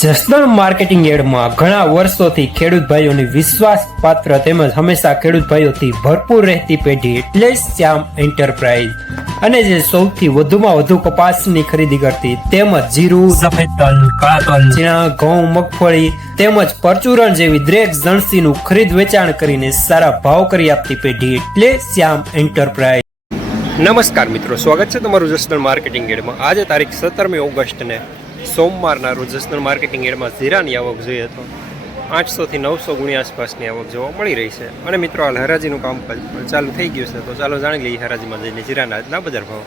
Jasdan marketing યાર્ડમાં ઘણા વર્ષોથી ખેડૂત ભાઈઓની વિશ્વાસપાત્ર તેમજ હંમેશા ખેડૂત ભાઈઓથી ભરપૂર રહેતી પેઢી એટલે શ્યામ એન્ટરપ્રાઇઝ અને જે સૌથી વધુમાં વધુ કપાસની ખરીદી કરતી તેમજ જીરું, સફેદ તલ, કાળા તલ, ચણા, ઘઉં, મગફળી તેમજ પરચુરણ જેવી દરેક જણસીનું ખરીદ વેચાણ કરીને સારા ભાવ કરી આપતી પેઢી એટલે શ્યામ એન્ટરપ્રાઇઝ. નમસ્કાર મિત્રો, સ્વાગત છે તમારું જસદણ માર્કેટિંગ યાર્ડમાં. આજે તારીખ 17મી ઓગસ્ટને સોમવારના રોજ જસદણ માર્કેટિંગ યાર્ડમાં જીરાની આવક જોઈએ તો 800 થી 900 ગુણી આસપાસની આવક જોવા મળી રહી છે. અને મિત્રો હાલ હરાજીનું કામ ચાલુ થઈ ગયું છે, તો ચાલો જાણી લઈએ હરાજીમાં જઈને જીરાના આજના બજાર ભાવ.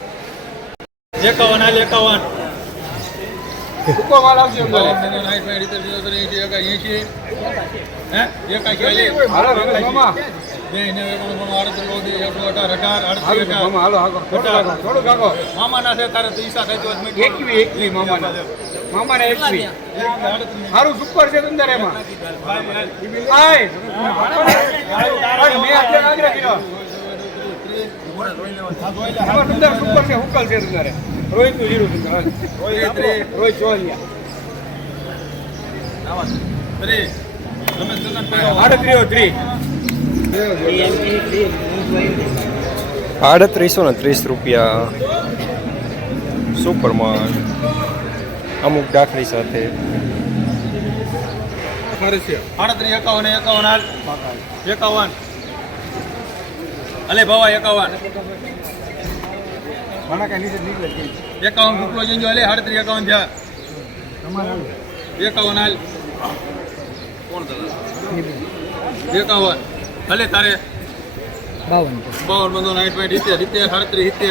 51 સુપર છે અંદર એમાં સુંદર સુપર છે હુકલ છે અંદર રોહિત નું જીરું રોહિત ચોલિયા 3830 રૂપિયા સુપરમાં અમુક ડાખરી સાથે 51 અલે ભાવા 51 ફૂટલો જંજો અલે 38 51 થયા 51 હાલ કોણ દલાલ 51 ભલે તારે 52 બંધો 9.70 38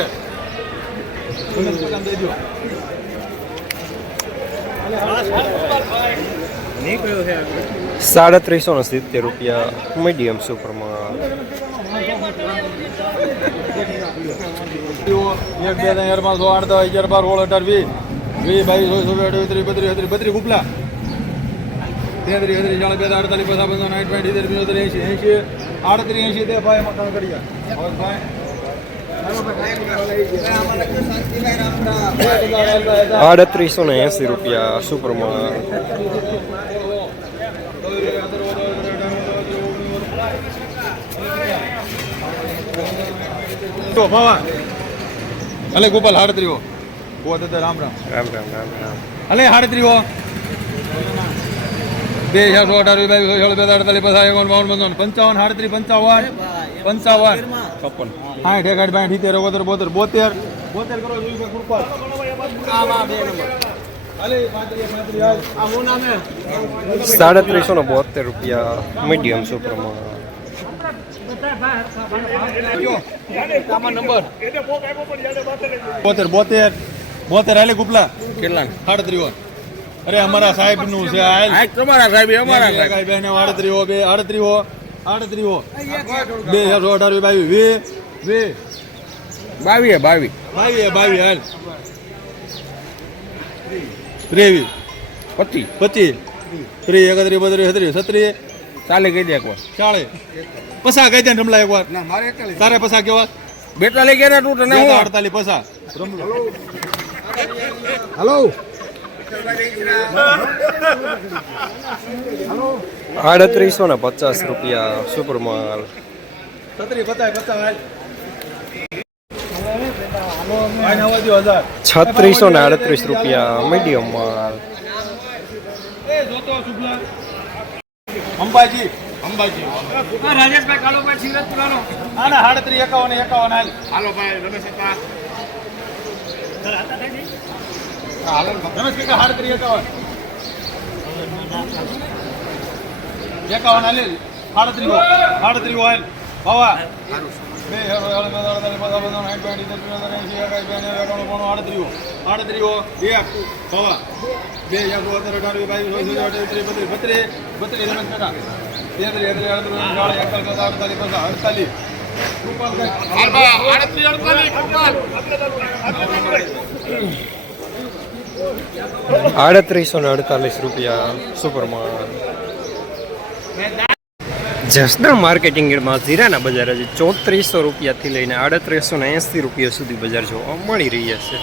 3770 રૂપિયા મીડિયમ સુપરમાં. એક બે ત્રણ 12 11 12 18 20 22 ગુપલા 33 48 તે ભાઈ મકાન કરી ભાઈ 3880 રૂપિયા સુપરમાં. અલે ગોપાલ 38 રામ રામ રામ રામ રામ રામ. અલે 38 $3772 રૂપિયા મીડિયમ સુપરમાં. બોતેર હાલે ગુપલા કેટલા 38 અરે અમારા સાહેબ નું છે તમારા સાહેબ અમારા સાહેબ 38 ચાલે કહી દે એક વાર ચાલે પસા કહી દે રમલા એક વાર તારે પસા કેવા બેટલા લઈ ગયા તું તને 48 પસા હલો 3850 રૂપિયા સુપરમાં. 3638 રૂપિયા મીડિયમ માલ. અંબાજી રાજેશભાઈ કાળોભાઈ સિરતપુરાનો આના 38 51 હાલો ભાઈ રમેશ રમેશ કાકા 38 51 હાલે 38 હાલ ભાવા બે $3848 રૂપિયા સુપરમાં. જસદણ માર્કેટિંગ યાર્ડમાં જીરાના બજાર હજી 3400 રૂપિયાથી લઈને 3880 રૂપિયા સુધી બજાર જોવા મળી રહ્યા છે.